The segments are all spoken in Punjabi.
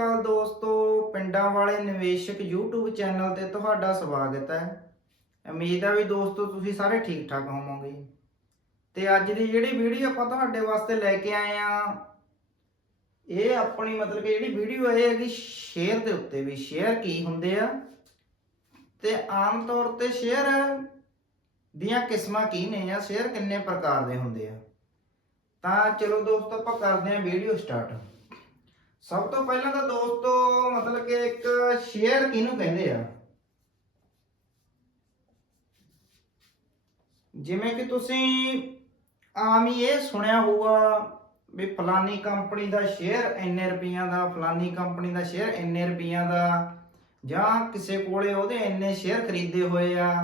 ਅਕਾਲ ਦੋਸਤੋ, ਪਿੰਡਾਂ ਵਾਲੇ ਨਿਵੇਸ਼ਕ YouTube ਚੈਨਲ ਤੇ ਤੁਹਾਡਾ ਸਵਾਗਤ ਹੈ। ਉਮੀਦ ਹੈ ਵੀ ਦੋਸਤੋ ਤੁਸੀਂ ਸਾਰੇ ਠੀਕ ਠਾਕ ਹੋਵੋਗੇ। ਤੇ ਅੱਜ ਦੀ ਜਿਹੜੀ ਵੀਡੀਓ ਆਪਾਂ ਤੁਹਾਡੇ ਵਾਸਤੇ ਲੈ ਕੇ ਆਏ ਆ, ਇਹ ਆਪਣੀ ਮਤਲਬ ਕਿ ਜਿਹੜੀ ਵੀਡੀਓ ਇਹ ਹੈਗੀ ਸ਼ੇਅਰ ਦੇ ਉੱਤੇ ਵੀ ਸ਼ੇਅਰ ਕੀ ਹੁੰਦੇ ਆ ਤੇ ਆਮ ਤੌਰ ਤੇ ਸ਼ੇਅਰ ਦੀਆਂ ਕਿਸਮਾਂ ਕੀ ਨੇ ਜਾਂ ਸ਼ੇਅਰ ਕਿੰਨੇ ਪ੍ਰਕਾਰ ਦੇ ਹੁੰਦੇ ਆ। ਤਾਂ ਚਲੋ ਦੋਸਤੋ ਆਪਾਂ ਕਰਦੇ ਹਾਂ ਵੀਡੀਓ ਸਟਾਰਟ। ਸਭ ਤੋਂ ਪਹਿਲਾਂ ਤਾਂ ਦੋਸਤੋ ਮਤਲਬ ਕਿ ਇੱਕ ਸ਼ੇਅਰ ਕਿਹਨੂੰ ਕਹਿੰਦੇ ਆ, ਜਿਵੇਂ ਕਿ ਤੁਸੀਂ ਆਮ ਹੀ ਇਹ ਸੁਣਿਆ ਹੋਊਗਾ ਵੀ ਫਲਾਨੀ ਕੰਪਨੀ ਦਾ ਸ਼ੇਅਰ ਇੰਨੇ ਰੁਪਈਆਂ ਦਾ, ਫਲਾਨੀ ਕੰਪਨੀ ਦਾ ਸ਼ੇਅਰ ਇੰਨੇ ਰੁਪਈਆਂ ਦਾ, ਜਾਂ ਕਿਸੇ ਕੋਲੇ ਉਹਦੇ ਇੰਨੇ ਸ਼ੇਅਰ ਖਰੀਦੇ ਹੋਏ ਆ,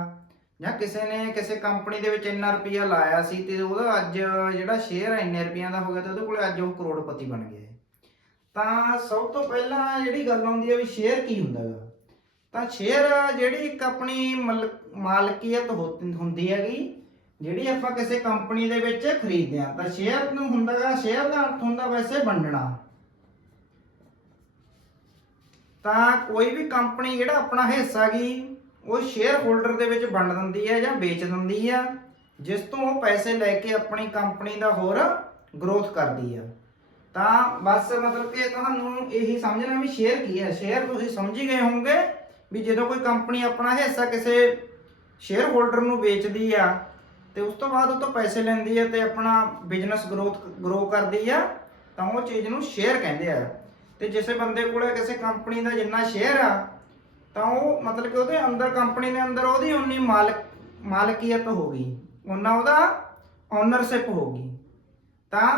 ਜਾਂ ਕਿਸੇ ਨੇ ਕਿਸੇ ਕੰਪਨੀ ਦੇ ਵਿੱਚ ਇੰਨਾ ਰੁਪਈਆ ਲਾਇਆ ਸੀ ਤੇ ਉਹਦਾ ਅੱਜ ਜਿਹੜਾ ਸ਼ੇਅਰ ਇੰਨੇ ਰੁਪਈਆਂ ਦਾ ਹੋ ਗਿਆ ਤੇ ਉਹਦੇ ਕੋਲੇ ਅੱਜ ਉਹ ਕਰੋੜਪਤੀ ਬਣ ਗਿਆ। ਤਾਂ ਸਭ ਤੋਂ ਪਹਿਲਾਂ ਜਿਹੜੀ ਗੱਲ ਆਉਂਦੀ ਹੈ ਵੀ ਸ਼ੇਅਰ ਕੀ ਹੁੰਦਾ ਗਾ, ਤਾਂ ਸ਼ੇਅਰ ਜਿਹੜੀ ਇੱਕ ਆਪਣੀ ਮਾਲਕੀਅਤ ਹੁੰਦੀ ਹੈਗੀ, ਜਿਹੜੀ ਆਪਾਂ ਕਿਸੇ ਕੰਪਨੀ ਦੇ ਵਿੱਚ ਖਰੀਦਦੇ ਆ। ਤਾਂ ਸ਼ੇਅਰ ਨੂੰ ਹੁੰਦਾ ਗਾ, ਸ਼ੇਅਰ ਦਾ ਅਰਥ ਹੁੰਦਾ ਵੈਸੇ ਵੰਡਣਾ। ਤਾਂ ਕੋਈ ਵੀ ਕੰਪਨੀ ਜਿਹੜਾ ਆਪਣਾ ਹਿੱਸਾ ਗੀ ਉਹ ਸ਼ੇਅਰ ਹੋਲਡਰ ਦੇ ਵਿੱਚ ਵੰਡ ਦਿੰਦੀ ਹੈ ਜਾਂ ਵੇਚ ਦਿੰਦੀ ਆ, ਜਿਸ ਤੋਂ ਉਹ ਪੈਸੇ ਲੈ ਕੇ ਆਪਣੀ ਕੰਪਨੀ ਦਾ ਹੋਰ ਗਰੋਥ ਕਰਦੀ ਆ। ਤਾਂ ਬਸ ਮਤਲਬ ਕਿ ਤੁਹਾਨੂੰ ਇਹੀ ਸਮਝਣਾ ਵੀ ਸ਼ੇਅਰ ਕੀ ਹੈ। ਸ਼ੇਅਰ ਤੁਸੀਂ ਸਮਝ ਹੀ ਗਏ ਹੋਵੋਗੇ ਵੀ ਜਦੋਂ ਕੋਈ ਕੰਪਨੀ ਆਪਣਾ ਹਿੱਸਾ ਕਿਸੇ ਸ਼ੇਅਰ ਹੋਲਡਰ ਨੂੰ ਵੇਚਦੀ ਆ ਤੇ ਉਸ ਤੋਂ ਬਾਅਦ ਉਹ ਤੋਂ ਪੈਸੇ ਲੈਂਦੀ ਹੈ ਤੇ ਆਪਣਾ ਬਿਜ਼ਨਸ ਗਰੋ ਕਰਦੀ ਆ, ਤਾਂ ਉਹ ਚੀਜ਼ ਨੂੰ ਸ਼ੇਅਰ ਕਹਿੰਦੇ ਆ। ਤੇ ਜਿਸੇ ਬੰਦੇ ਕੋਲੇ ਕਿਸੇ ਕੰਪਨੀ ਦਾ ਜਿੰਨਾ ਸ਼ੇਅਰ ਆ ਤਾਂ ਉਹ ਮਤਲਬ ਕਿ ਉਹਦੇ ਅੰਦਰ ਕੰਪਨੀ ਦੇ ਅੰਦਰ ਉਹਦੀ ਉਨੀ ਮਾਲਕੀਅਤ ਹੋ ਗਈ, ਉਹਨਾਂ ਉਹਦਾ ਓਨਰਸ਼ਿਪ ਹੋ ਗਈ। ਤਾਂ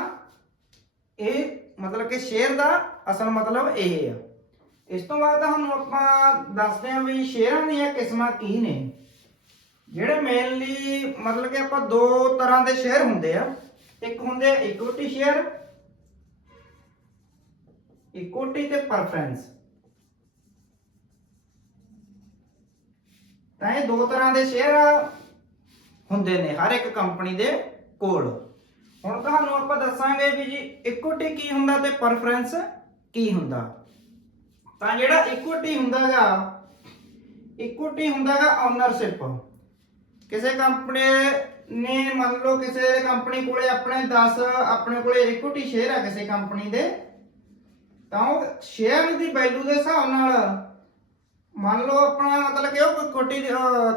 ਇਹ ਮਤਲਬ ਕਿ ਸ਼ੇਅਰ ਦਾ ਅਸਲ ਮਤਲਬ ਇਹ ਆ। ਇਸ ਤੋਂ ਬਾਅਦ ਤੁਹਾਨੂੰ ਆਪਾਂ ਦੱਸਦੇ ਹਾਂ ਵੀ ਸ਼ੇਅਰਾਂ ਦੀਆਂ ਕਿਸਮਾਂ ਕੀ ਨੇ। ਜਿਹੜੇ ਮੇਨਲੀ ਮਤਲਬ ਕਿ ਆਪਾਂ ਦੋ ਤਰ੍ਹਾਂ ਦੇ ਸ਼ੇਅਰ ਹੁੰਦੇ ਆ, ਇੱਕ ਹੁੰਦੇ ਆ ਇਕੁਇਟੀ ਸ਼ੇਅਰ, ਇਕੁਇਟੀ ਤੇ ਪ੍ਰੈਫਰੈਂਸ। ਤਾਂ ਇਹ ਦੋ ਤਰ੍ਹਾਂ ਦੇ ਸ਼ੇਅਰ ਹੁੰਦੇ ਨੇ ਹਰ ਇੱਕ ਕੰਪਨੀ ਦੇ ਕੋਲ। ਹੁਣ ਤੁਹਾਨੂੰ ਆਪਾਂ ਦੱਸਾਂਗੇ ਵੀ ਜੀ ਇਕੁਇਟੀ ਕੀ ਹੁੰਦਾ ਤੇ ਪ੍ਰੈਫਰੈਂਸ ਕੀ ਹੁੰਦਾ। ਤਾਂ ਜਿਹੜਾ ਇਕੁਇਟੀ ਹੁੰਦਾਗਾ, ਇਕੁਇਟੀ ਹੁੰਦਾਗਾ ਓਨਰਸ਼ਿਪ। ਕਿਸੇ ਕੰਪਨੀ ਨੇ ਮੰਨ ਲਓ ਕਿਸੇ ਕੰਪਨੀ ਕੋਲੇ ਆਪਣੇ ਕੋਲੇ ਇਕੁਇਟੀ ਸ਼ੇਅਰ ਆ ਕਿਸੇ ਕੰਪਨੀ ਦੇ, ਤਾਂ ਉਹ ਸ਼ੇਅਰ ਦੀ ਵੈਲਿਊ ਦੇ ਹਿਸਾਬ ਨਾਲ ਮੰਨ ਲਓ ਆਪਣਾ ਮਤਲਬ ਕਿ ਉਹ ਇਕੁਇਟੀ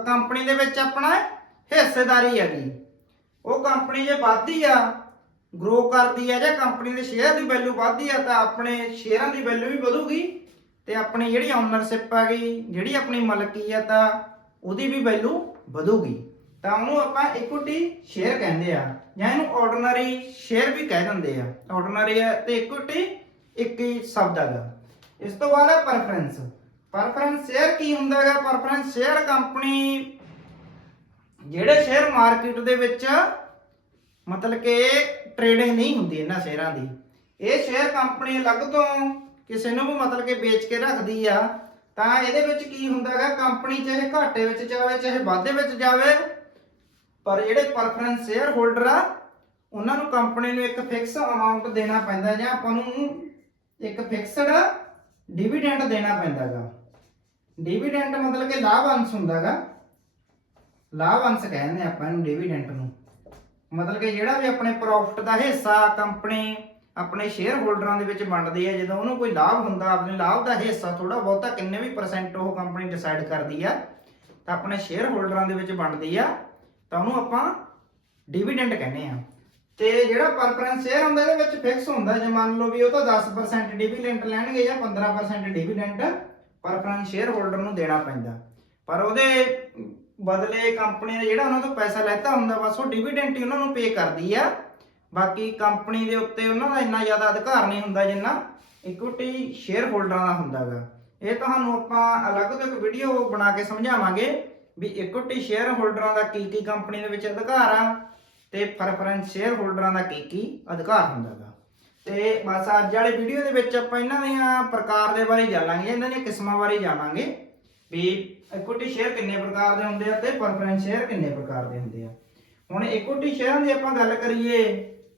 ਕੰਪਨੀ ਦੇ ਵਿੱਚ ਆਪਣਾ ਹਿੱਸੇਦਾਰੀ ਹੈਗੀ। ਉਹ ਕੰਪਨੀ ਜੇ ਵੱਧਦੀ ਆ, ਗਰੋ ਕਰਦੀ ਆ, ਜਾਂ ਕੰਪਨੀ ਦੇ ਸ਼ੇਅਰ ਦੀ ਵੈਲਿਊ ਵੱਧਦੀ ਆ ਤਾਂ ਆਪਣੇ ਸ਼ੇਅਰਾਂ ਦੀ ਵੈਲਿਊ ਵੀ ਵਧੂਗੀ ਤੇ ਆਪਣੀ ਜਿਹੜੀ ਓਨਰਸ਼ਿਪ ਹੈਗੀ, ਜਿਹੜੀ ਆਪਣੀ ਮਲਕੀਅਤ ਆ, ਉਹਦੀ ਵੀ ਵੈਲਿਊ ਵਧੂਗੀ। ਤਾਂ ਉਹਨੂੰ ਆਪਾਂ ਇਕੁਇਟੀ ਸ਼ੇਅਰ ਕਹਿੰਦੇ ਆ, ਜਾਂ ਇਹਨੂੰ ਆਰਡੀਨਰੀ ਸ਼ੇਅਰ ਵੀ ਕਹਿ ਦਿੰਦੇ ਆ। ਆਰਡੀਨਰੀ ਤੇ ਇਕੁਇਟੀ ਇੱਕ ਹੀ ਸ਼ਬਦ ਹੈਗਾ। ਇਸ ਤੋਂ ਬਾਅਦ ਹੈ ਪ੍ਰੈਫਰੈਂਸ। ਪ੍ਰੈਫਰੈਂਸ ਸ਼ੇਅਰ ਕੀ ਹੁੰਦਾ ਹੈਗਾ? ਪ੍ਰੈਫਰੈਂਸ ਸ਼ੇਅਰ ਕੰਪਨੀ ਜਿਹੜੇ ਸ਼ੇਅਰ ਮਾਰਕੀਟ ਦੇ ਵਿੱਚ ਮਤਲਬ ਕਿ ਟ੍ਰੇਡਿੰਗ ਨਹੀਂ ਹੁੰਦੀ ਇਹਨਾਂ ਸ਼ੇਅਰਾਂ ਦੀ, ਇਹ ਸ਼ੇਅਰ ਕੰਪਨੀ ਅਲੱਗ ਤੋਂ ਕਿਸੇ ਨੂੰ ਵੀ ਮਤਲਬ ਕਿ ਵੇਚ ਕੇ ਰੱਖਦੀ ਆ। ਤਾਂ ਇਹਦੇ ਵਿੱਚ ਕੀ ਹੁੰਦਾ ਹੈਗਾ, ਕੰਪਨੀ ਚਾਹੇ ਘਾਟੇ ਵਿੱਚ ਜਾਵੇ ਚਾਹੇ ਵਾਧੇ ਵਿੱਚ ਜਾਵੇ, ਪਰ ਜਿਹੜੇ ਪ੍ਰੈਫਰੈਂਸ ਸ਼ੇਅਰ ਹੋਲਡਰ ਆ ਉਹਨਾਂ ਨੂੰ ਕੰਪਨੀ ਨੂੰ ਇੱਕ ਫਿਕਸ ਅਮਾਉਂਟ ਦੇਣਾ ਪੈਂਦਾ, ਜਾਂ ਆਪਾਂ ਨੂੰ ਇੱਕ ਫਿਕਸਡ ਡਿਵੀਡੈਂਡ ਦੇਣਾ ਪੈਂਦਾ ਗਾ। ਡਿਵੀਡੈਂਡ ਮਤਲਬ ਕਿ ਲਾਭ ਅੰਸ਼ ਹੁੰਦਾ ਗਾ, ਲਾਭ ਅੰਸ਼ ਕਹਿੰਦੇ ਆਪਾਂ ਇਹਨੂੰ ਡਿਵੀਡੈਂਡ ਨੂੰ। ਮਤਲਬ ਕਿ ਜਿਹੜਾ ਵੀ ਆਪਣੇ ਪ੍ਰੋਫਿਟ ਦਾ ਹਿੱਸਾ ਕੰਪਨੀ ਆਪਣੇ ਸ਼ੇਅਰ ਹੋਲਡਰਾਂ ਦੇ ਵਿੱਚ ਵੰਡਦੀ ਹੈ, ਜਦੋਂ ਉਹਨੂੰ ਕੋਈ ਲਾਭ ਹੁੰਦਾ, ਆਪਣੇ ਲਾਭ ਦਾ ਹਿੱਸਾ ਥੋੜਾ ਬਹੁਤਾ ਕਿੰਨੇ ਵੀ ਪਰਸੈਂਟ ਉਹ ਕੰਪਨੀ ਡਿਸਾਈਡ ਕਰਦੀ ਆ ਤਾਂ ਆਪਣੇ ਸ਼ੇਅਰ ਹੋਲਡਰਾਂ ਦੇ ਵਿੱਚ ਵੰਡਦੀ ਆ, ਤਾਂ ਉਹਨੂੰ ਆਪਾਂ ਡਿਵੀਡੈਂਡ ਕਹਿੰਦੇ ਆ। ਤੇ ਜਿਹੜਾ ਪ੍ਰੈਫਰੈਂਸ ਸ਼ੇਅਰ ਹੁੰਦਾ ਇਹਦੇ ਵਿੱਚ ਫਿਕਸ ਹੁੰਦਾ, ਜੇ ਮੰਨ ਲਓ ਵੀ ਉਹ ਤਾਂ 10% ਡਿਵੀਡੈਂਡ ਲੈਣਗੇ ਜਾਂ 15% ਡਿਵੀਡੈਂਡ ਪ੍ਰੈਫਰੈਂਸ ਸ਼ੇਅਰ ਹੋਲਡਰ ਨੂੰ ਦੇਣਾ ਪੈਂਦਾ, ਪਰ ਉਹਦੇ ਬਦਲੇ ਕੰਪਨੀ ਨੇ ਜਿਹੜਾ ਉਹਨਾਂ ਤੋਂ ਪੈਸਾ ਲੈਤਾ ਹੁੰਦਾ ਬਸ ਉਹ ਡਿਵੀਡੈਂਡ ਹੀ ਉਹਨਾਂ ਨੂੰ ਪੇ ਕਰਦੀ ਆ। ਬਾਕੀ ਕੰਪਨੀ ਦੇ ਉੱਤੇ ਉਹਨਾਂ ਦਾ ਇੰਨਾ ਜ਼ਿਆਦਾ ਅਧਿਕਾਰ ਨਹੀਂ ਹੁੰਦਾ ਜਿੰਨਾ ਇਕੁਇਟੀ ਸ਼ੇਅਰ ਹੋਲਡਰਾਂ ਦਾ ਹੁੰਦਾ ਗਾ। ਇਹ ਤੁਹਾਨੂੰ ਆਪਾਂ ਅਲੱਗ ਤੋਂ ਇੱਕ ਵੀਡੀਓ ਬਣਾ ਕੇ ਸਮਝਾਵਾਂਗੇ ਵੀ ਇਕੁਇਟੀ ਸ਼ੇਅਰ ਹੋਲਡਰਾਂ ਦਾ ਕੀ ਕੀ ਕੰਪਨੀ ਦੇ ਵਿੱਚ ਅਧਿਕਾਰ ਆ ਤੇ ਪ੍ਰੈਫਰੈਂਸ ਸ਼ੇਅਰ ਹੋਲਡਰਾਂ ਦਾ ਕੀ ਕੀ ਅਧਿਕਾਰ ਹੁੰਦਾ ਗਾ। ਤੇ ਬਸ ਅੱਜ ਵਾਲੇ ਵੀਡੀਓ ਦੇ ਵਿੱਚ ਆਪਾਂ ਇਹਨਾਂ ਦੀਆਂ ਪ੍ਰਕਾਰ ਦੇ ਬਾਰੇ ਜਾਣਾਂਗੇ, ਇਹਨਾਂ ਦੀਆਂ ਕਿਸਮਾਂ ਬਾਰੇ ਜਾਣਾਂਗੇ ਵੀ ਇਕੁਇਟੀ ਸ਼ੇਅਰ ਕਿੰਨੇ ਪ੍ਰਕਾਰ ਦੇ ਹੁੰਦੇ ਆ ਤੇ ਪ੍ਰੈਫਰੈਂਸ ਸ਼ੇਅਰ ਕਿੰਨੇ ਪ੍ਰਕਾਰ ਦੇ ਹੁੰਦੇ ਆ। ਹੁਣ ਇਕੁਇਟੀ ਸ਼ੇਅਰਾਂ ਦੀ ਆਪਾਂ ਗੱਲ ਕਰੀਏ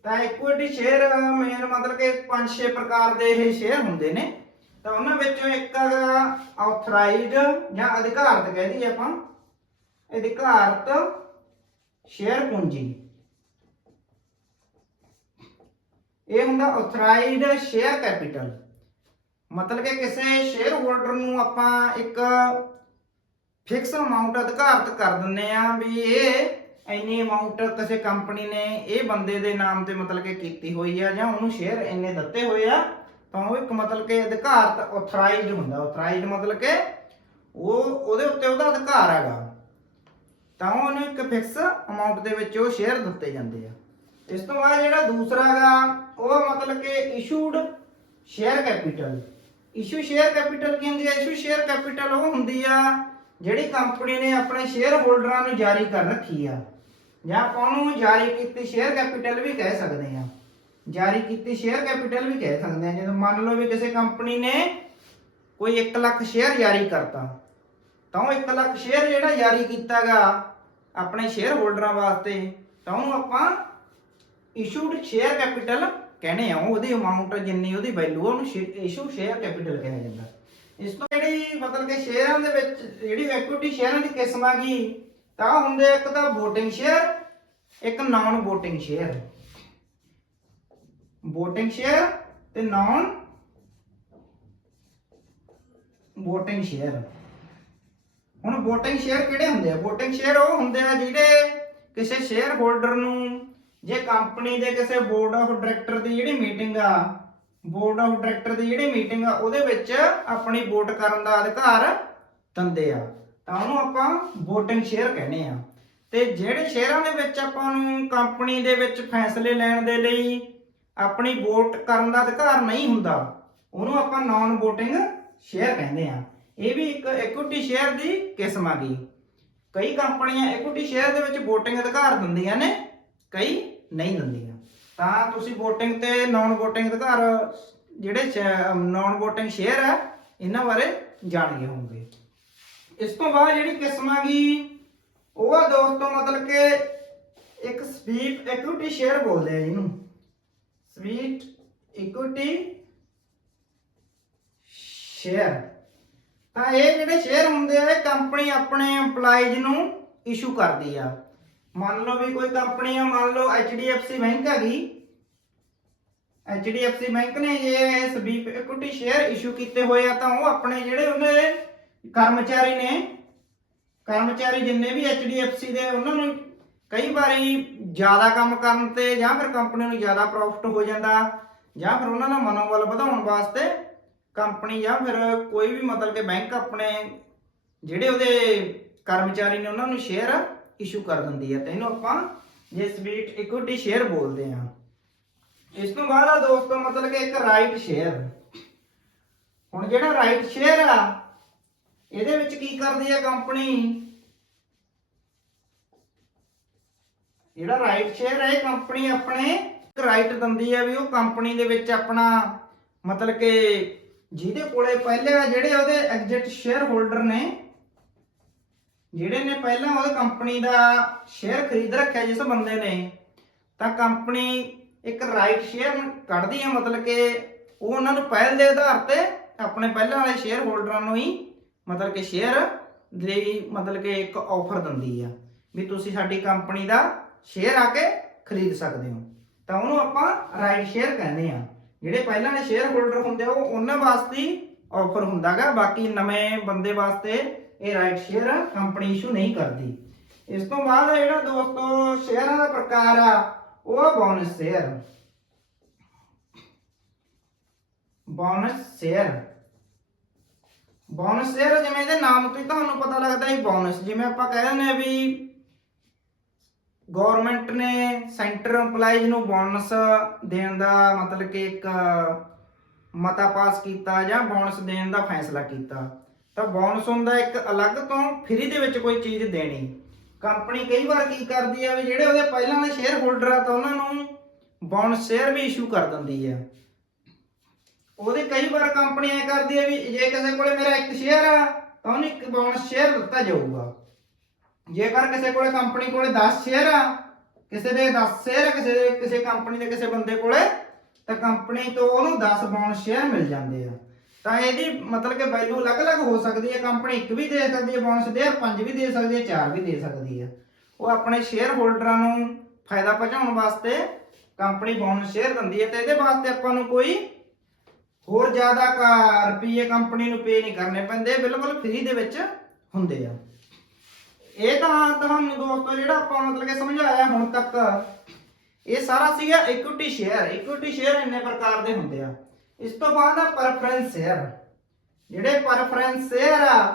ਤਾਂ ਇਕੁਇਟੀ ਸ਼ੇਅਰ ਮੇਨ ਮਤਲਬ ਕਿ 5-6 ਪ੍ਰਕਾਰ ਦੇ ਇਹ ਸ਼ੇਅਰ ਹੁੰਦੇ ਨੇ। ਤਾਂ ਉਹਨਾਂ ਵਿੱਚੋਂ ਇੱਕ ਹੈਗਾ ਆਥੋਰਾਈਜ਼ਡ ਜਾਂ ਅਧਿਕਾਰਤ ਕਹਿ ਦਈਏ ਆਪਾਂ, ਅਧਿਕਾਰਤ ਸ਼ੇਅਰ ਪੂੰਜੀ। ਇਹ ਹੁੰਦਾ ਆਥੋਰਾਈਜ਼ਡ ਸ਼ੇਅਰ ਕੈਪੀਟਲ। ਮਤਲਬ ਕਿ ਕਿਸੇ ਸ਼ੇਅਰ ਹੋਲਡਰ ਨੂੰ ਆਪਾਂ ਇੱਕ ਫਿਕਸ ਅਮਾਉਂਟ ਅਧਿਕਾਰਤ ਕਰ ਦਿੰਦੇ ਆ ਵੀ ਇਹ ਇੰਨੀ ਅਮਾਉਂਟ ਕਿਸੇ ਕੰਪਨੀ ਨੇ ਇਹ ਬੰਦੇ ਦੇ ਨਾਮ ਤੇ ਮਤਲਬ ਕਿ ਕੀਤੀ ਹੋਈ ਆ ਜਾਂ ਉਹਨੂੰ ਸ਼ੇਅਰ ਇੰਨੇ ਦਿੱਤੇ ਹੋਏ ਆ, ਤਾਂ ਉਹ ਇੱਕ ਮਤਲਬ ਕਿ ਅਧਿਕਾਰਤ ਆਥੋਰਾਈਜ਼ਡ ਹੁੰਦਾ। ਆਥੋਰਾਈਜ਼ਡ ਮਤਲਬ ਕਿ ਉਹਦੇ ਉੱਤੇ ਉਹਦਾ ਅਧਿਕਾਰ ਹੈਗਾ, ਤਾਂ ਉਹਨੂੰ ਇੱਕ ਫਿਕਸ ਅਮਾਉਂਟ ਦੇ ਵਿੱਚ ਉਹ ਸ਼ੇਅਰ ਦਿੱਤੇ ਜਾਂਦੇ ਆ। ਇਸ ਤੋਂ ਬਾਅਦ ਜਿਹੜਾ ਦੂਸਰਾ ਹੈਗਾ ਉਹ ਮਤਲਬ ਕਿ issued share capital. Issue share capital ਕੀ ਹੁੰਦੀ ਹੈ? ਇਸ਼ੂ ਸ਼ੇਅਰ ਕੈਪੀਟਲ ਉਹ ਹੁੰਦੀ ਆ ਜਿਹੜੀ ਕੰਪਨੀ ਨੇ ਆਪਣੇ ਸ਼ੇਅਰ ਹੋਲਡਰਾਂ ਨੂੰ ਜਾਰੀ ਕਰ ਰੱਖੀ ਆ, ਜਾਂ ਆਪਾਂ ਉਹਨੂੰ ਜਾਰੀ ਕੀਤੀ ਸ਼ੇਅਰ ਕੈਪੀਟਲ ਵੀ ਕਹਿ ਸਕਦੇ ਆ। ਜਾਰੀ ਕੀਤੀ ਸ਼ੇਅਰ ਕੈਪੀਟਲ ਵੀ ਕਹਿ ਸਕਦੇ ਆ। ਜਦੋਂ ਮੰਨ ਲਓ ਵੀ ਕਿਸੇ ਕੰਪਨੀ ਨੇ ਕੋਈ 1 ਲੱਖ ਸ਼ੇਅਰ ਜਾਰੀ ਕਰਤਾ, ਤਾਂ ਉਹ 1 ਲੱਖ ਸ਼ੇਅਰ ਜਿਹੜਾ ਜਾਰੀ ਕੀਤਾਗਾ ਆਪਣੇ ਸ਼ੇਅਰ ਹੋਲਡਰਾਂ ਵਾਸਤੇ, ਤਾਂ ਉਹਨੂੰ ਆਪਾਂ ਇਸ਼ੂਡ ਸ਼ੇਅਰ ਕੈਪੀਟਲ ਕਹਿੰਦੇ ਆ। ਉਹਦੀ ਅਮਾਉਂਟ ਜਿੰਨੀ ਉਹਦੀ ਵੈਲਿਊ ਉਹਨੂੰ ਇਸ਼ੂ ਸ਼ੇਅਰ ਕੈਪੀਟਲ ਕਿਹਾ ਜਾਂਦਾ। ਇਸ ਤੋਂ ਜਿਹੜੀ ਮਤਲਬ ਕਿ ਸ਼ੇਅਰਾਂ ਦੇ ਵਿੱਚ ਜਿਹੜੀ ਇਕੁਇਟੀ ਸ਼ੇਅਰਾਂ ਦੀ ਕਿਸਮ ਆ ਗਈ, ਤਾਂ ਹੁੰਦੇ ਇੱਕ ਤਾਂ ਵੋਟਿੰਗ ਸ਼ੇਅਰ, ਇੱਕ non voting share. Voting share ਤੇ ਨਾਨ ਵੋਟਿੰਗ ਸ਼ੇਅਰ। ਹੁਣ ਵੋਟਿੰਗ ਸ਼ੇਅਰ ਕਿਹੜੇ ਹੁੰਦੇ ਆ? ਵੋਟਿੰਗ ਸ਼ੇਅਰ ਉਹ ਹੁੰਦੇ ਆ ਜਿਹੜੇ ਕਿਸੇ ਸ਼ੇਅਰ ਹੋਲਡਰ ਨੂੰ ਜੇ ਕੰਪਨੀ ਦੇ ਕਿਸੇ ਬੋਰਡ ਆਫ ਡਾਇਰੈਕਟਰ ਦੀ ਜਿਹੜੀ ਮੀਟਿੰਗ ਆ, ਬੋਰਡ ਆਫ ਡਾਇਰੈਕਟਰ ਦੀ ਜਿਹੜੀ ਮੀਟਿੰਗ ਆ ਉਹਦੇ ਵਿੱਚ ਆਪਣੀ ਵੋਟ ਕਰਨ ਦਾ ਅਧਿਕਾਰ ਦਿੰਦੇ ਆ, ਤਾਂ ਉਹਨੂੰ ਆਪਾਂ ਵੋਟਿੰਗ ਸ਼ੇਅਰ ਕਹਿੰਦੇ ਆ। ਤੇ ਜਿਹੜੇ ਸ਼ੇਅਰਾਂ ਦੇ ਵਿੱਚ ਆਪਾਂ ਨੂੰ ਕੰਪਨੀ ਦੇ ਵਿੱਚ ਫੈਸਲੇ ਲੈਣ ਦੇ ਲਈ ਆਪਣੀ ਵੋਟ ਕਰਨ ਦਾ ਅਧਿਕਾਰ ਨਹੀਂ ਹੁੰਦਾ, ਉਹਨੂੰ ਆਪਾਂ ਨਾਨ ਵੋਟਿੰਗ ਸ਼ੇਅਰ ਕਹਿੰਦੇ ਆ। ਇਹ ਵੀ ਇੱਕ ਇਕੁਇਟੀ ਸ਼ੇਅਰ ਦੀ ਕਿਸਮ ਆ ਗਈ। ਕਈ ਕੰਪਨੀਆਂ ਇਕੁਇਟੀ ਸ਼ੇਅਰ ਦੇ ਵਿੱਚ VOTING ਅਧਿਕਾਰ ਦਿੰਦੀਆਂ ਨੇ, ਕਈ ਨਹੀਂ ਦਿੰਦੀਆਂ। ਤਾਂ ਤੁਸੀਂ VOTING ਤੇ ਨਾਨ ਵੋਟਿੰਗ ਅਧਿਕਾਰ ਜਿਹੜੇ ਨਾਨ ਵੋਟਿੰਗ ਸ਼ੇਅਰ ਆ ਇਹਨਾਂ ਬਾਰੇ ਜਾਣ ਗਏ ਹੋਵੋਗੇ। ਇਸ ਤੋਂ ਬਾਅਦ ਜਿਹੜੀ ਕਿਸਮ ਆ ਗਈ ਉਹ ਆ ਦੋਸਤੋ ਮਤਲਬ ਕਿ ਇੱਕ ਸਵੀਪ ਇਕੁਇਟੀ ਸ਼ੇਅਰ ਬੋਲਦੇ ਆ ਇਹਨੂੰ, ਸਵੀਟ ਇਕੁਇਟੀ ਸ਼ੇਅਰ। ਤਾਂ ਇਹ ਜਿਹੜੇ ਸ਼ੇਅਰ ਹੁੰਦੇ ਆ ਇਹ ਕੰਪਨੀ ਆਪਣੇ EMPLOYEES ਨੂੰ ਇਸ਼ੂ ਕਰਦੀ ਆ। ਮੰਨ ਲਓ ਵੀ ਕੋਈ ਕੰਪਨੀ ਆ, ਮੰਨ ਲਓ HDFC ਬੈਂਕ ਹੈਗੀ, HDFC ਬੈਂਕ ਨੇ ਇਹ ਸਵੀਪ ਇਕੁਇਟੀ ਸ਼ੇਅਰ ਇਸ਼ੂ ਕੀਤੇ ਹੋਏ ਆ, ਤਾਂ ਉਹ ਆਪਣੇ ਜਿਹੜੇ ਉਹਦੇ ਕਰਮਚਾਰੀ ਨੇ, ਕਰਮਚਾਰੀ ਜਿੰਨੇ ਵੀ HDFC ਦੇ, ਉਹਨਾਂ ਨੂੰ ਕਈ ਵਾਰੀ ਜ਼ਿਆਦਾ ਕੰਮ ਕਰਨ ਤੇ ਜਾਂ ਫਿਰ ਕੰਪਨੀ ਨੂੰ ਜ਼ਿਆਦਾ ਪ੍ਰੋਫਿਟ ਹੋ ਜਾਂਦਾ, ਜਾਂ ਫਿਰ ਉਹਨਾਂ ਦਾ ਮਨੋਬਲ ਵਧਾਉਣ ਵਾਸਤੇ ਕੰਪਨੀ ਜਾਂ ਫਿਰ ਕੋਈ ਵੀ ਮਤਲਬ ਕਿ ਬੈਂਕ ਆਪਣੇ ਜਿਹੜੇ ਉਹਦੇ ਕਰਮਚਾਰੀ ਨੇ ਉਹਨਾਂ ਨੂੰ ਸ਼ੇਅਰ ਇਸ਼ੂ ਕਰ ਦਿੰਦੀ ਹੈ, ਤੇ ਇਹਨੂੰ ਆਪਾਂ ਜੇ ਸਵੀਟ ਇਕੁਇਟੀ ਸ਼ੇਅਰ ਬੋਲਦੇ ਆ। ਇਸ ਤੋਂ ਬਾਅਦ ਆ ਦੋਸਤੋ ਮਤਲਬ ਕਿ ਇੱਕ ਰਾਈਟ ਸ਼ੇਅਰ। ਹੁਣ ਜਿਹੜਾ ਰਾਈਟ ਸ਼ੇਅਰ ਆ ਇਹਦੇ ਵਿੱਚ ਕੀ ਕਰਦੀ ਹੈ ਕੰਪਨੀ, ਜਿਹੜਾ ਰਾਈਟ ਸ਼ੇਅਰ ਹੈ ਕੰਪਨੀ ਆਪਣੇ ਰਾਈਟ ਦਿੰਦੀ ਹੈ ਵੀ ਉਹ ਕੰਪਨੀ ਦੇ ਵਿੱਚ ਆਪਣਾ ਮਤਲਬ ਕਿ ਜਿਹਦੇ ਕੋਲੇ ਪਹਿਲੇ ਜਿਹੜੇ ਉਹਦੇ ਐਗਜ਼ਿਟ ਸ਼ੇਅਰ ਹੋਲਡਰ ਨੇ, ਜਿਹੜੇ ਨੇ ਪਹਿਲਾਂ ਉਹਦੇ ਕੰਪਨੀ ਦਾ ਸ਼ੇਅਰ ਖਰੀਦ ਰੱਖਿਆ ਜਿਸ ਬੰਦੇ ਨੇ, ਤਾਂ ਕੰਪਨੀ ਇੱਕ ਰਾਈਟ ਸ਼ੇਅਰ ਕੱਢਦੀ ਹੈ, ਮਤਲਬ ਕਿ ਉਹ ਉਹਨਾਂ ਨੂੰ ਪਹਿਲ ਦੇ ਆਧਾਰ ਤੇ ਆਪਣੇ ਪਹਿਲਾਂ ਵਾਲੇ ਸ਼ੇਅਰ ਹੋਲਡਰਾਂ ਨੂੰ ਹੀ ਮਤਲਬ ਕਿ ਸ਼ੇਅਰ ਲਈ ਮਤਲਬ ਕਿ ਇੱਕ ਆਫਰ ਦਿੰਦੀ ਆ ਵੀ ਤੁਸੀਂ ਸਾਡੀ ਕੰਪਨੀ ਦਾ ਸ਼ੇਅਰ ਆ ਕੇ ਖਰੀਦ ਸਕਦੇ ਹੋ, ਤਾਂ ਉਹਨੂੰ ਆਪਾਂ ਰਾਈਟ ਸ਼ੇਅਰ ਕਹਿੰਦੇ ਆ। ਜਿਹੜੇ ਪਹਿਲਾਂ ਦੇ ਸ਼ੇਅਰ ਹੋਲਡਰ ਹੁੰਦੇ ਉਹ ਉਹਨਾਂ ਵਾਸਤੇ ਆਫਰ ਹੁੰਦਾਗਾ, ਬਾਕੀ ਨਵੇਂ ਬੰਦੇ ਵਾਸਤੇ ਇਹ ਰਾਈਟ ਸ਼ੇਅਰ ਕੰਪਨੀ ਇਸ਼ੂ ਨਹੀਂ ਕਰਦੀ। ਇਸ ਤੋਂ ਬਾਅਦ ਜਿਹੜਾ ਦੋਸਤੋ ਸ਼ੇਅਰਾਂ ਦਾ ਪ੍ਰਕਾਰ ਆ ਉਹ ਆ bonus share. Bonus share, bonus share ਜਿਵੇਂ ਇਹਦੇ ਨਾਮ ਤੋਂ ਹੀ ਤੁਹਾਨੂੰ ਪਤਾ ਲੱਗਦਾ ਹੀ ਬੋਨਸ, ਜਿਵੇਂ ਆਪਾਂ ਕਹਿ ਦਿੰਦੇ ਆ ਵੀ ਗਵਰਨਮੈਂਟ ਨੇ ਸੈਂਟਰ EMPLOYEES ਨੂੰ ਬੋਨਸ ਦੇਣ ਦਾ ਮਤਲਬ ਕਿ ਇੱਕ ਮਤਾ ਪਾਸ ਕੀਤਾ ਜਾਂ ਬੋਨਸ ਦੇਣ ਦਾ ਫੈਸਲਾ ਕੀਤਾ, ਤਾਂ ਬੋਨਸ ਹੁੰਦਾ ਇੱਕ ਅਲੱਗ ਤੋਂ ਫ੍ਰੀ ਦੇ ਵਿੱਚ ਕੋਈ ਚੀਜ਼ ਦੇਣੀ। ਕੰਪਨੀ ਕਈ ਵਾਰ ਕੀ ਕਰਦੀ ਆ ਵੀ ਜਿਹੜੇ ਉਹਦੇ ਪਹਿਲਾਂ ਦੇ ਸ਼ੇਅਰ ਹੋਲਡਰ ਆ ਤਾਂ ਉਹਨਾਂ ਨੂੰ ਬੋਨਸ ਸ਼ੇਅਰ ਵੀ ਇਸ਼ੂ ਕਰ ਦਿੰਦੀ ਆ। ਉਹਦੇ ਕਈ ਵਾਰ ਕੰਪਨੀ ਐ ਕਰਦੀ ਆ ਵੀ ਜੇ ਕਿਸੇ ਕੋਲੇ ਮੇਰਾ ਇੱਕ ਸ਼ੇਅਰ ਆ ਤਾਂ ਉਹਨੂੰ ਇੱਕ ਬੋਨਸ ਸ਼ੇਅਰ ਦਿੱਤਾ ਜਾਊਗਾ। ਜੇਕਰ ਕਿਸੇ ਕੋਲੇ ਕੰਪਨੀ ਕੋਲੇ 10 ਸ਼ੇਅਰ ਆ, ਕਿਸੇ ਦੇ 10 ਸ਼ੇਅਰ ਆ ਕਿਸੇ ਕੰਪਨੀ ਦੇ ਕਿਸੇ ਬੰਦੇ ਕੋਲੇ, ਤਾਂ ਕੰਪਨੀ ਤੋਂ ਉਹਨੂੰ 10 ਬੋਨਸ ਸ਼ੇਅਰ ਮਿਲ ਜਾਂਦੇ ਆ। ਤਾਂ ਇਹਦੀ ਮਤਲਬ ਕਿ ਵੈਲਿਊ ਅਲੱਗ-ਅਲੱਗ ਹੋ ਸਕਦੀ ਹੈ। ਕੰਪਨੀ 1 ਵੀ ਦੇ ਸਕਦੀ ਹੈ ਬੋਨਸ ਦੇ, 5 ਵੀ ਦੇ ਸਕਦੀ ਹੈ, 4 ਵੀ ਦੇ ਸਕਦੀ ਹੈ। ਉਹ ਆਪਣੇ ਸ਼ੇਅਰ ਹੋਲਡਰਾਂ ਨੂੰ ਫਾਇਦਾ ਪਹੁੰਚਾਉਣ ਵਾਸਤੇ ਕੰਪਨੀ ਬੋਨਸ ਸ਼ੇਅਰ ਦਿੰਦੀ ਹੈ, ਤੇ ਇਹਦੇ ਵਾਸਤੇ ਆਪਾਂ ਨੂੰ ਕੋਈ ਹੋਰ ਜ਼ਿਆਦਾ ਰੁਪਈਏ ਕੰਪਨੀ ਨੂੰ ਪੇ ਨਹੀਂ ਕਰਨੇ ਪੈਂਦੇ, ਬਿਲਕੁਲ ਫ੍ਰੀ ਦੇ ਵਿੱਚ ਹੁੰਦੇ ਆ। ਇਹ ਤਾਂ ਤੁਹਾਨੂੰ ਦੋਸਤੋ ਜਿਹੜਾ ਆਪਾਂ ਮਤਲਬ ਕਿ ਸਮਝਾਇਆ ਹੁਣ ਤੱਕ, ਇਹ ਸਾਰਾ ਸੀਗਾ ਇਕੁਇਟੀ ਸ਼ੇਅਰ। ਇਕੁਇਟੀ ਸ਼ੇਅਰ ਇੰਨੇ ਪ੍ਰਕਾਰ ਦੇ ਹੁੰਦੇ ਆ। ਇਸ ਤੋਂ ਬਾਅਦ ਆ ਪ੍ਰੈਫਰੈਂਸ ਸ਼ੇਅਰ। ਜਿਹੜੇ ਪ੍ਰੈਫਰੈਂਸ ਸ਼ੇਅਰ ਆ,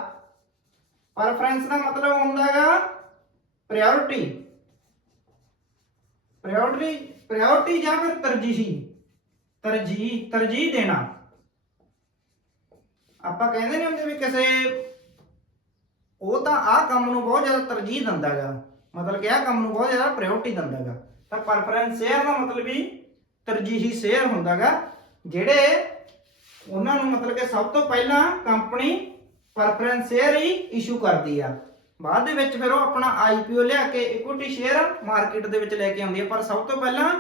ਪ੍ਰੈਫਰੈਂਸ ਦਾ ਮਤਲਬ ਹੁੰਦਾ ਹੈਗਾ ਪ੍ਰਾਇੋਰਟੀ, ਪ੍ਰਾਇੋਰਟੀ ਜਾਂ ਫਿਰ ਤਰਜੀਹ ਦੇਣਾ। ਆਪਾਂ ਕਹਿੰਦੇ ਨਹੀਂ ਹੁੰਦੇ ਵੀ ਕਿਸੇ ਉਹ ਤਾਂ ਆਹ ਕੰਮ ਨੂੰ ਬਹੁਤ ਜ਼ਿਆਦਾ ਤਰਜੀਹ ਦਿੰਦਾ ਗਾ, ਮਤਲਬ ਕਿ ਆਹ ਕੰਮ ਨੂੰ ਬਹੁਤ ਜ਼ਿਆਦਾ ਪ੍ਰਾਇੋਰਟੀ ਦਿੰਦਾ ਗਾ। ਤਾਂ ਪ੍ਰੈਫਰੈਂਸ ਸ਼ੇਅਰ ਦਾ ਮਤਲਬ ਵੀ ਤਰਜੀਹੀ ਸ਼ੇਅਰ ਹੁੰਦਾ ਗਾ, ਜਿਹੜੇ ਉਹਨਾਂ ਨੂੰ ਮਤਲਬ ਕਿ ਸਭ ਤੋਂ ਪਹਿਲਾਂ ਕੰਪਨੀ ਪ੍ਰੈਫਰੈਂਸ ਸ਼ੇਅਰ ਹੀ ਇਸ਼ੂ ਕਰਦੀ ਆ। ਬਾਅਦ ਦੇ ਵਿੱਚ ਫਿਰ ਉਹ ਆਪਣਾ IPO ਲਿਆ ਕੇ ਇਕੁਇਟੀ ਸ਼ੇਅਰ ਮਾਰਕੀਟ ਦੇ ਵਿੱਚ ਲੈ ਕੇ ਆਉਂਦੀ ਹੈ, ਪਰ ਸਭ ਤੋਂ ਪਹਿਲਾਂ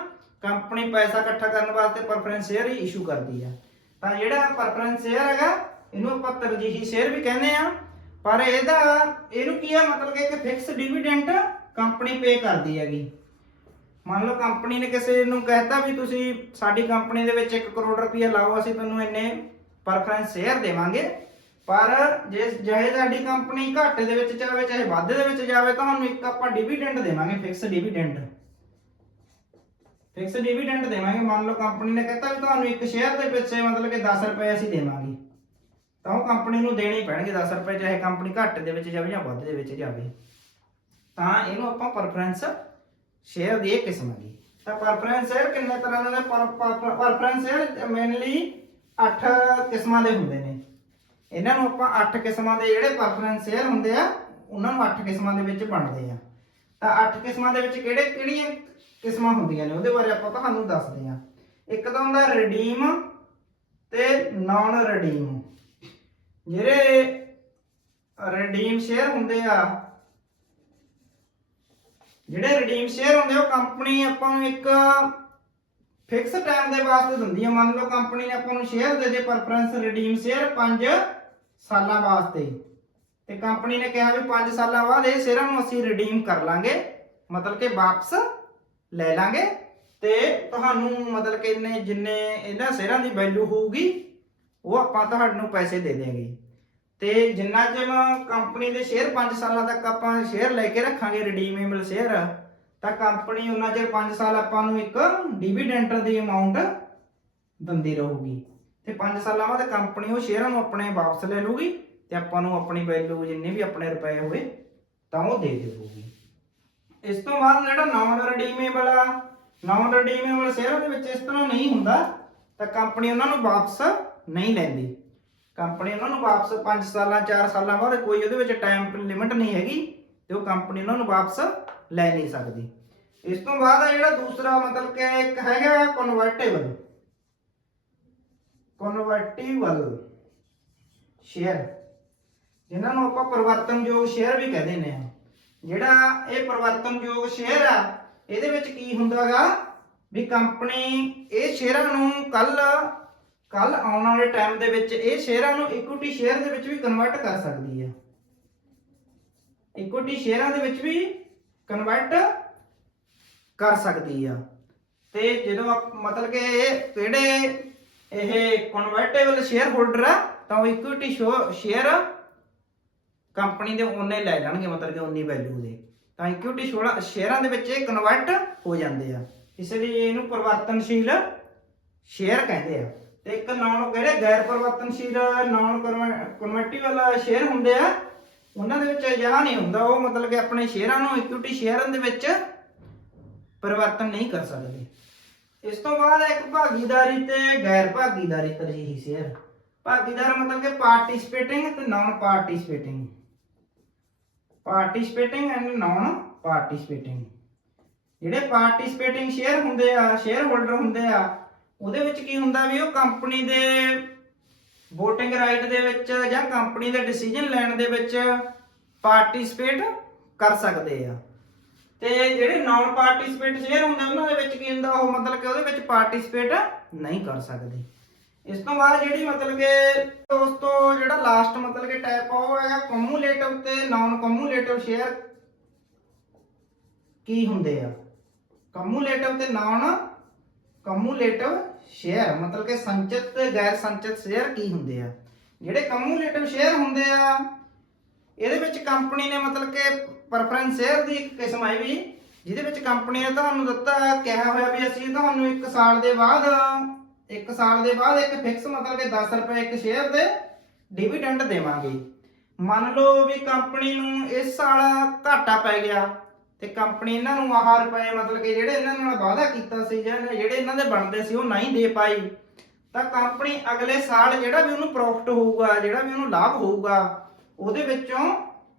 ਕੰਪਨੀ ਪੈਸਾ ਇਕੱਠਾ ਕਰਨ ਵਾਸਤੇ ਪ੍ਰੈਫਰੈਂਸ ਸ਼ੇਅਰ ਹੀ ਇਸ਼ੂ ਕਰਦੀ ਆ। ਤਾਂ ਜਿਹੜਾ ਪ੍ਰੈਫਰੈਂਸ ਸ਼ੇਅਰ ਹੈਗਾ, ਇਹਨੂੰ ਆਪਾਂ ਤਰਜੀਹੀ ਸ਼ੇਅਰ ਵੀ ਕਹਿੰਦੇ ਆ। ਪਰ ਇਹਨੂੰ ਕੀ ਆ, ਮਤਲਬ ਕਿ ਇੱਕ ਫਿਕਸ ਡਿਵੀਡੈਂਟ ਕੰਪਨੀ ਪੇ ਕਰਦੀ ਹੈਗੀ। ਮੰਨ ਲਓ ਕੰਪਨੀ ਨੇ ਕਿਸੇ ਨੂੰ ਕਹਿਤਾ ਵੀ ਤੁਸੀਂ ਸਾਡੀ ਕੰਪਨੀ ਦੇ ਵਿੱਚ 1 ਕਰੋੜ ਰੁਪਇਆ ਲਾਓ, ਅਸੀਂ ਤੁਹਾਨੂੰ ਇੰਨੇ ਪ੍ਰੈਫਰੈਂਸ ਸ਼ੇਅਰ ਦੇਵਾਂਗੇ। ਪਰ ਜੇ ਚਾਹੇ ਸਾਡੀ ਕੰਪਨੀ ਘਾਟੇ ਦੇ ਵਿੱਚ ਜਾਵੇ ਚਾਹੇ ਵਾਧੇ ਦੇ ਵਿੱਚ ਜਾਵੇ, ਤੁਹਾਨੂੰ ਇੱਕ ਆਪਾਂ ਡਿਵੀਡੈਂਟ ਦੇਵਾਂਗੇ, ਫਿਕਸ ਡਿਵੀਡੈਂਟ ਦੇਵਾਂਗੇ। ਮੰਨ ਲਓ ਕੰਪਨੀ ਨੇ ਕਹਿਤਾ ਵੀ ਤੁਹਾਨੂੰ ਇੱਕ ਸ਼ੇਅਰ ਦੇ ਪਿੱਛੇ ਮਤਲਬ ਕਿ 10 ਰੁਪਏ ਅਸੀਂ ਦੇਵਾਂਗੇ, ਤਾਂ ਉਹ ਕੰਪਨੀ ਨੂੰ ਦੇਣੇ ਹੀ ਪੈਣਗੇ 10 ਰੁਪਏ, ਚਾਹੇ ਕੰਪਨੀ ਘਾਟੇ ਦੇ ਵਿੱਚ ਜਾਵੇ ਜਾਂ ਵਾਧੇ ਦੇ ਵਿੱਚ ਜਾਵੇ। ਤਾਂ ਇਹਨੂੰ ਆਪਾਂ ਪ੍ਰੈਫਰੈਂਸ ਸ਼ੇਅਰ ਦੀ ਇਹ ਕਿਸਮ ਹੈਗੀ। ਤਾਂ ਪ੍ਰੈਫਰੈਂਸ ਸ਼ੇਅਰ ਕਿੰਨੇ ਤਰ੍ਹਾਂ ਦੇ ਨੇ? ਪ੍ਰੈਫਰੈਂਸ ਸ਼ੇਅਰ ਮੇਨਲੀ 8 ਕਿਸਮਾਂ ਦੇ ਹੁੰਦੇ ਨੇ। ਇਹਨਾਂ ਨੂੰ ਆਪਾਂ 8 ਕਿਸਮਾਂ ਦੇ ਜਿਹੜੇ ਪ੍ਰੈਫਰੈਂਸ ਸ਼ੇਅਰ ਹੁੰਦੇ ਆ, ਉਹਨਾਂ ਨੂੰ 8 ਕਿਸਮਾਂ ਦੇ ਵਿੱਚ ਵੰਡਦੇ ਆ। ਤਾਂ 8 ਕਿਸਮਾਂ ਦੇ ਵਿੱਚ ਕਿਹੜੀਆਂ ਕਿਸਮਾਂ ਹੁੰਦੀਆਂ ਨੇ ਉਹਦੇ ਬਾਰੇ ਆਪਾਂ ਤੁਹਾਨੂੰ ਦੱਸਦੇ ਆ। ਇੱਕ ਤਾਂ ਹੁੰਦਾ ਰਿਡੀਮ ਤੇ ਨਾਨ ਰਿਡੀਮ। ਜਿਹੜੇ ਰਿਡੀਮ ਸ਼ੇਅਰ ਹੁੰਦੇ ਆ, ਉਹ ਕੰਪਨੀ ਆਪਾਂ ਨੂੰ ਇੱਕ ਫਿਕਸ ਟਾਈਮ ਦੇ ਵਾਸਤੇ ਦਿੰਦੀ ਹੈ। ਮੰਨ ਲਓ ਕੰਪਨੀ ਨੇ ਆਪਾਂ ਨੂੰ ਸ਼ੇਅਰ ਦੇ ਦੇ ਪ੍ਰੈਫਰੈਂਸ ਰਿਡੀਮ ਸ਼ੇਅਰ 5 ਸਾਲਾਂ ਵਾਸਤੇ, ਤੇ ਕੰਪਨੀ ਨੇ ਕਿਹਾ ਵੀ 5 ਸਾਲਾਂ ਬਾਅਦ ਇਹ ਸ਼ੇਅਰਾਂ ਨੂੰ ਅਸੀਂ ਰਿਡੀਮ ਕਰ ਲਾਂਗੇ, ਮਤਲਬ ਕਿ ਵਾਪਸ ਲੈ ਲਾਂਗੇ, ਤੇ ਤੁਹਾਨੂੰ ਮਤਲਬ ਕਿ ਜਿੰਨੇ ਇਹਨਾਂ ਸ਼ੇਅਰਾਂ ਦੀ ਵੈਲਿਊ ਹੋਊਗੀ ਉਹ ਆਪਾਂ ਤੁਹਾਨੂੰ ਪੈਸੇ ਦੇ ਦੇਵਾਂਗੇ। ਤੇ ਜਿੰਨਾ ਚਿਰ ਕੰਪਨੀ ਦੇ ਸ਼ੇਅਰ 5 ਸਾਲਾਂ ਤੱਕ ਆਪਾਂ ਸ਼ੇਅਰ ਲੈ ਕੇ ਰੱਖਾਂਗੇ ਰਿਡੀਮੇਬਲ ਸ਼ੇਅਰ, ਤਾਂ ਕੰਪਨੀ ਉਹਨਾਂ ਚਿਰ 5 ਸਾਲ ਆਪਾਂ ਨੂੰ ਇੱਕ ਡਿਵੀਡੈਂਟ ਦੀ ਅਮਾਉਂਟ ਦਿੰਦੀ ਰਹੂਗੀ, ਤੇ 5 ਸਾਲਾਂ ਬਾਅਦ ਕੰਪਨੀ ਉਹ ਸ਼ੇਅਰਾਂ ਨੂੰ ਆਪਣੇ ਵਾਪਸ ਲੈ ਲੂਗੀ, ਤੇ ਆਪਾਂ ਨੂੰ ਆਪਣੀ ਵੈਲਿਊ ਜਿੰਨੇ ਵੀ ਆਪਣੇ ਰੁਪਏ ਹੋਏ ਤਾਂ ਉਹ ਦੇ ਦੇਊਗੀ। ਇਸ ਤੋਂ ਬਾਅਦ ਜਿਹੜਾ ਨਾਨ ਰਿਡੀਮੇਬਲ ਸ਼ੇਅਰਾਂ ਦੇ ਵਿੱਚ ਇਸ ਤਰ੍ਹਾਂ ਨਹੀਂ ਹੁੰਦਾ, ਤਾਂ ਕੰਪਨੀ ਉਹਨਾਂ ਨੂੰ ਵਾਪਸ ਨਹੀਂ ਲੈਂਦੀ। ਕੰਪਨੀ ਉਹਨਾਂ ਨੂੰ ਵਾਪਸ 5 ਸਾਲਾਂ 4 ਸਾਲਾਂ ਬਾਅਦ ਕੋਈ ਉਹਦੇ ਵਿੱਚ ਟਾਈਮ ਲਿਮਿਟ ਨਹੀਂ ਹੈਗੀ, ਤੇ ਉਹ ਕੰਪਨੀ ਉਹਨਾਂ ਨੂੰ ਵਾਪਸ ਲੈ ਨਹੀਂ ਸਕਦੀ। ਇਸ ਤੋਂ ਬਾਅਦ ਆ ਜਿਹੜਾ ਦੂਸਰਾ ਮਤਲਬ ਕਿ ਇੱਕ ਹੈਗਾ ਕਨਵਰਟੇਬਲ ਸ਼ੇਅਰ, ਜਿਨ੍ਹਾਂ ਨੂੰ ਆਪਾਂ ਪਰਿਵਰਤਨਯੋਗ ਸ਼ੇਅਰ ਵੀ ਕਹਿੰਦੇ ਨੇ। ਜਿਹੜਾ ਇਹ ਪਰਿਵਰਤਨਯੋਗ ਸ਼ੇਅਰ ਆ, ਇਹਦੇ ਵਿੱਚ ਕੀ ਹੁੰਦਾਗਾ ਵੀ ਕੰਪਨੀ ਇਹ ਸ਼ੇਅਰਾਂ ਨੂੰ ਕੱਲ ਆਉਣ ਵਾਲੇ ਟਾਈਮ ਦੇ ਵਿੱਚ ਇਹ ਸ਼ੇਅਰਾਂ ਨੂੰ ਇਕੁਇਟੀ ਸ਼ੇਅਰ ਦੇ ਵਿੱਚ ਵੀ ਕਨਵਰਟ ਕਰ ਸਕਦੀ ਹੈ। ਇਕੁਇਟੀ ਸ਼ੇਅਰਾਂ ਦੇ ਵਿੱਚ ਵੀ ਕਨਵਰਟ ਕਰ ਸਕਦੀ ਆ। ਤੇ ਜਦੋਂ ਮਤਲਬ ਕਿ ਕਿਹੜੇ ਇਹ ਕਨਵਰਟੇਬਲ ਸ਼ੇਅਰ ਹੋਲਡਰ ਆ, ਤਾਂ ਉਹ ਇਕੁਇਟੀ ਸ਼ੇਅਰ ਕੰਪਨੀ ਦੇ ਉਹਨੇ ਲੈ ਜਾਣਗੇ, ਮਤਲਬ ਕਿ ਉਨੀ ਵੈਲਿਊ ਦੇ, ਤਾਂ ਇਕੁਇਟੀ ਸ਼ੇਅਰਾਂ ਦੇ ਵਿੱਚ ਇਹ ਕਨਵਰਟ ਹੋ ਜਾਂਦੇ ਆ। ਇਸ ਲਈ ਇਹਨੂੰ ਪਰਿਵਰਤਨਸ਼ੀਲ ਸ਼ੇਅਰ ਕਹਿੰਦੇ ਆ। ਤੇ ਇੱਕ ਕਿਹੜੇ ਗੈਰ ਪਰਿਵਰਤਨਸ਼ੀਲ ਨਾਨ ਕਨਵਰਟੇਬਲ ਸ਼ੇਅਰ ਹੁੰਦੇ ਆ, ਉਹਨਾਂ ਦੇ ਵਿੱਚ ਅਜਿਹਾ ਨਹੀਂ ਹੁੰਦਾ, ਉਹ ਮਤਲਬ ਕਿ ਆਪਣੇ ਸ਼ੇਅਰਾਂ ਨੂੰ ਇਕੁਇਟੀ ਸ਼ੇਅਰਾਂ ਦੇ ਵਿੱਚ ਪਰਿਵਰਤਨ ਨਹੀਂ ਕਰ ਸਕਦੇ। ਇਸ ਤੋਂ ਬਾਅਦ ਇੱਕ ਭਾਗੀਦਾਰੀ ਤੇ ਗੈਰ ਭਾਗੀਦਾਰੀ ਤਰਜੀਹੀ ਸ਼ੇਅਰ। ਭਾਗੀਦਾਰ ਮਤਲਬ ਕਿ ਪਾਰਟਿਸਿਪੇਟਿੰਗ ਤੇ non participating and non participating. ਜਿਹੜੇ ਪਾਰਟਿਸਿਪੇਟਿੰਗ ਸ਼ੇਅਰ ਹੁੰਦੇ ਆ, ਸ਼ੇਅਰ ਹੋਲਡਰ ਹੁੰਦੇ ਆ, ਉਹਦੇ ਵਿੱਚ ਕੀ ਹੁੰਦਾ ਵੀ ਉਹ ਕੰਪਨੀ ਦੇ ਵੋਟਿੰਗ ਰਾਈਟ ਦੇ ਵਿੱਚ ਜਾਂ ਕੰਪਨੀ ਦੇ ਡਿਸੀਜਨ ਲੈਣ ਦੇ ਵਿੱਚ ਪਾਰਟਿਸਿਪੇਟ ਕਰ ਸਕਦੇ ਆ। ਤੇ ਜਿਹੜੇ ਨਾਨ ਪਾਰਟਿਸਿਪੇਟ ਸ਼ੇਅਰ ਹੁੰਦੇ ਉਹਨਾਂ ਦੇ ਵਿੱਚ ਕੀ ਹੁੰਦਾ, ਉਹ ਮਤਲਬ ਕਿ ਉਹਦੇ ਵਿੱਚ ਪਾਰਟਿਸਿਪੇਟ ਨਹੀਂ ਕਰ ਸਕਦੇ। ਇਸ ਤੋਂ ਬਾਅਦ ਜਿਹੜੀ ਮਤਲਬ ਕਿ ਦੋਸਤੋ ਜਿਹੜਾ ਲਾਸਟ ਮਤਲਬ ਕਿ ਟਾਈਪ ਉਹ ਹੈਗਾ ਕਮੂਲੇਟਿਵ ਤੇ ਨਾਨ ਕਮੂਲੇਟਿਵ ਸ਼ੇਅਰ ਕੀ ਹੁੰਦੇ ਆ। ਕਮੂਲੇਟਿਵ ਤੇ ਨਾਨ ਕਮੂਲੇਟਿਵ ਸ਼ੇਅਰ ਮਤਲਬ ਕਿ ਸੰਚਿਤ ਤੇ ਗੈਰ ਸੰਚਿਤ ਸ਼ੇਅਰ ਕੀ ਹੁੰਦੇ ਆ। ਜਿਹੜੇ ਕਮੂਲੇਟਿਵ ਸ਼ੇਅਰ ਹੁੰਦੇ ਆ ਇਹਦੇ ਵਿੱਚ ਕੰਪਨੀ ਨੇ ਮਤਲਬ ਕਿ ਪ੍ਰੈਫਰੈਂਸ ਸ਼ੇਅਰ ਦੀ ਇੱਕ ਕਿਸਮ ਆਈ ਵੀ ਜਿਹਦੇ ਵਿੱਚ ਕੰਪਨੀ ਨੇ ਤੁਹਾਨੂੰ ਦਿੱਤਾ ਕਿਹਾ ਹੋਇਆ ਵੀ ਅਸੀਂ ਤੁਹਾਨੂੰ 1 ਸਾਲ ਦੇ ਬਾਅਦ ਇੱਕ ਫਿਕਸ ਮਤਲਬ ਕਿ 10 ਰੁਪਏ ਇੱਕ ਸ਼ੇਅਰ ਦੇ ਡਿਵੀਡੈਂਡ ਦੇਵਾਂਗੇ। ਮੰਨ ਲਓ ਵੀ ਕੰਪਨੀ ਨੂੰ ਇਸ ਸਾਲ ਘਾਟਾ ਪੈ ਗਿਆ ਤੇ ਕੰਪਨੀ ਇਹਨਾਂ ਨੂੰ ਆਹ ਰੁਪਏ ਮਤਲਬ ਕਿ ਜਿਹੜੇ ਇਹਨਾਂ ਨਾਲ ਵਾਅਦਾ ਕੀਤਾ ਸੀ ਜਾਂ ਜਿਹੜੇ ਇਹਨਾਂ ਦੇ ਬਣਦੇ ਸੀ ਉਹ ਨਹੀਂ ਦੇ ਪਾਈ, ਤਾਂ ਕੰਪਨੀ ਅਗਲੇ ਸਾਲ ਜਿਹੜਾ ਵੀ ਉਹਨੂੰ ਪ੍ਰੋਫਿਟ ਹੋਊਗਾ, ਜਿਹੜਾ ਵੀ ਉਹਨੂੰ ਲਾਭ ਹੋਊਗਾ, ਉਹਦੇ ਵਿੱਚੋਂ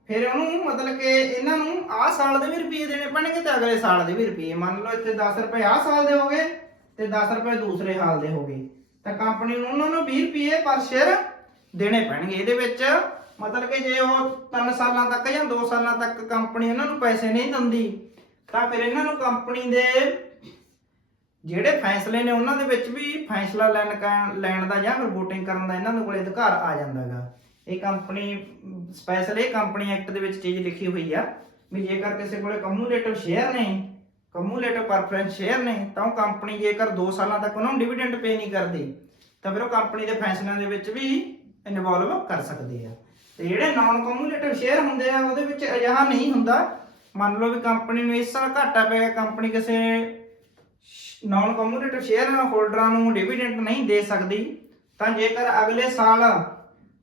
ਫਿਰ ਉਹਨੂੰ ਮਤਲਬ ਕਿ ਇਹਨਾਂ ਨੂੰ ਆਹ ਸਾਲ ਦੇ ਵੀ ਰੁਪਏ ਦੇਣੇ ਪੈਣਗੇ ਤੇ ਅਗਲੇ ਸਾਲ ਦੇ ਵੀ ਰੁਪਏ। ਮੰਨ ਲਓ ਇੱਥੇ 10 ਰੁਪਏ ਆਹ ਸਾਲ ਦੇ ਹੋ ਗਏ ਤੇ 10 ਰੁਪਏ ਦੂਸਰੇ ਸਾਲ ਦੇ ਹੋ ਗਏ, ਤਾਂ ਕੰਪਨੀ ਨੂੰ ਉਹਨਾਂ ਨੂੰ 20 ਰੁਪਏ ਪਰ ਸ਼ੇਅਰ ਦੇਣੇ ਪੈਣਗੇ। ਇਹਦੇ ਵਿੱਚ ਮਤਲਬ ਕਿ ਜੇ ਉਹ 3 ਸਾਲਾਂ ਤੱਕ ਜਾਂ 2 ਸਾਲਾਂ ਤੱਕ ਕੰਪਨੀ ਇਹਨਾਂ ਨੂੰ ਪੈਸੇ ਨਹੀਂ ਦਿੰਦੀ ਤਾਂ ਫਿਰ ਇਹਨਾਂ ਨੂੰ ਕੰਪਨੀ ਦੇ ਜਿਹੜੇ ਫੈਸਲੇ ਨੇ ਉਹਨਾਂ ਦੇ ਵਿੱਚ ਵੀ ਫੈਸਲਾ ਲੈਣ ਦਾ ਜਾਂ ਫਿਰ VOTING ਕਰਨ ਦਾ ਇਹਨਾਂ ਦੇ ਕੋਲੇ ਅਧਿਕਾਰ ਆ ਜਾਂਦਾ ਹੈਗਾ। ਇਹ ਕੰਪਨੀ ਸਪੈਸ਼ਲ ਇਹ ਕੰਪਨੀ ਐਕਟ ਦੇ ਵਿੱਚ ਚੀਜ਼ ਲਿਖੀ ਹੋਈ ਆ ਵੀ ਜੇਕਰ ਕਿਸੇ ਕੋਲੇ ਕਮੂਲੇਟਿਵ ਸ਼ੇਅਰ ਨੇ, ਕਮੂਲੇਟਿਵ ਪ੍ਰੈਫਰੈਂਸ ਸ਼ੇਅਰ ਨੇ, ਤਾਂ ਉਹ ਕੰਪਨੀ ਜੇਕਰ 2 ਸਾਲਾਂ ਤੱਕ ਉਹਨਾਂ ਨੂੰ ਡਿਵੀਡੈਂਡ ਪੇ ਨਹੀਂ ਕਰਦੀ ਤਾਂ ਫਿਰ ਉਹ ਕੰਪਨੀ ਦੇ ਫੈਸਲਿਆਂ ਦੇ ਵਿੱਚ ਵੀ ਇਨਵੋਲਵ ਕਰ ਸਕਦੇ ਆ। ਤੇ ਜਿਹੜੇ ਨਾਨ ਕਮੂਲੇਟਿਵ ਸ਼ੇਅਰ ਹੁੰਦੇ ਆ ਉਹਦੇ ਵਿੱਚ ਅਜਿਹਾ ਨਹੀਂ ਹੁੰਦਾ। ਮੰਨ ਲਓ ਵੀ ਕੰਪਨੀ ਨੂੰ ਇਸ ਸਾਲ ਘਾਟਾ ਪੈ ਗਿਆ, ਕੰਪਨੀ ਕਿਸੇ ਨਾਨ ਕਮੂਲੇਟਿਵ ਸ਼ੇਅਰ ਹੋਲਡਰਾਂ ਨੂੰ ਡਿਵੀਡੈਂਡ ਨਹੀਂ ਦੇ ਸਕਦੀ, ਤਾਂ ਜੇਕਰ ਅਗਲੇ ਸਾਲ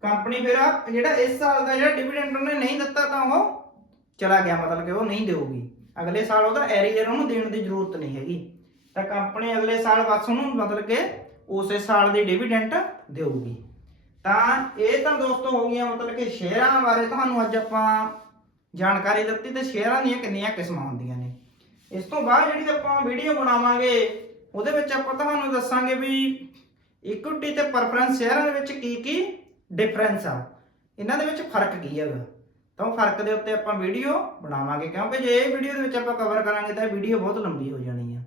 ਕੰਪਨੀ ਫਿਰ ਜਿਹੜਾ ਇਸ ਸਾਲ ਦਾ ਜਿਹੜਾ ਡਿਵੀਡੈਂਡ ਉਹਨੇ ਨਹੀਂ ਦਿੱਤਾ ਤਾਂ ਉਹ ਚਲਾ ਗਿਆ, ਮਤਲਬ ਕਿ ਉਹ ਨਹੀਂ ਦੇਊਗੀ। ਅਗਲੇ ਸਾਲ ਉਹਦਾ ਐਰੀਅਰ ਉਹਨੂੰ ਦੇਣ ਦੀ ਜ਼ਰੂਰਤ ਨਹੀਂ ਹੈਗੀ, ਤਾਂ ਕੰਪਨੀ ਅਗਲੇ ਸਾਲ ਬਸ ਉਹਨੂੰ ਮਤਲਬ ਕਿ ਉਸੇ ਸਾਲ ਦੀ ਡਿਵੀਡੈਂਡ ਦੇਊਗੀ। ਤਾਂ ਇਹ ਤਾਂ ਦੋਸਤੋ ਹੋ ਗਈਆਂ ਮਤਲਬ ਕਿ ਸ਼ੇਅਰਾਂ ਬਾਰੇ ਤੁਹਾਨੂੰ ਅੱਜ ਆਪਾਂ ਜਾਣਕਾਰੀ ਦਿੱਤੀ ਤੇ ਸ਼ੇਅਰਾਂ ਦੀਆਂ ਕਿੰਨੀਆਂ ਕਿਸਮਾਂ ਹੁੰਦੀਆਂ ਨੇ। ਇਸ ਤੋਂ ਬਾਅਦ ਜਿਹੜੀ ਆਪਾਂ ਵੀਡੀਓ ਬਣਾਵਾਂਗੇ ਉਹਦੇ ਵਿੱਚ ਆਪਾਂ ਤੁਹਾਨੂੰ ਦੱਸਾਂਗੇ ਵੀ ਇਕੁਇਟੀ ਤੇ ਪ੍ਰੈਫਰੈਂਸ ਸ਼ੇਅਰਾਂ ਦੇ ਵਿੱਚ ਕੀ ਕੀ ਡਿਫਰੈਂਸ ਆ, ਇਹਨਾਂ ਦੇ ਵਿੱਚ ਫਰਕ ਕੀ ਹੈਗਾ। ਤਾਂ ਉਹ ਫਰਕ ਦੇ ਉੱਤੇ ਆਪਾਂ ਵੀਡੀਓ ਬਣਾਵਾਂਗੇ, ਕਿਉਂਕਿ ਜੇ ਇਹ ਵੀਡੀਓ ਦੇ ਵਿੱਚ ਆਪਾਂ ਕਵਰ ਕਰਾਂਗੇ ਤਾਂ ਇਹ ਵੀਡੀਓ ਬਹੁਤ ਲੰਬੀ ਹੋ ਜਾਣੀ ਆ।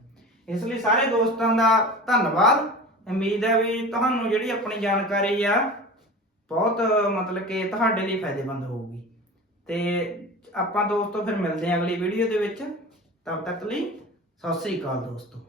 ਇਸ ਲਈ ਸਾਰੇ ਦੋਸਤਾਂ ਦਾ ਧੰਨਵਾਦ। ਉਮੀਦ ਹੈ ਵੀ ਤੁਹਾਨੂੰ ਜਿਹੜੀ ਆਪਣੀ ਜਾਣਕਾਰੀ ਆ ਬਹੁਤ ਮਤਲਬ ਕਿ ਤੁਹਾਡੇ ਲਈ ਫਾਇਦੇਮੰਦ ਹੋਊਗੀ। ਤੇ ਆਪਾਂ ਦੋਸਤੋ ਫਿਰ ਮਿਲਦੇ ਹਾਂ ਅਗਲੀ ਵੀਡੀਓ ਦੇ ਵਿੱਚ। ਤਦ ਤੱਕ ਲਈ ਸਤਿ ਸ੍ਰੀ ਅਕਾਲ ਦੋਸਤੋ।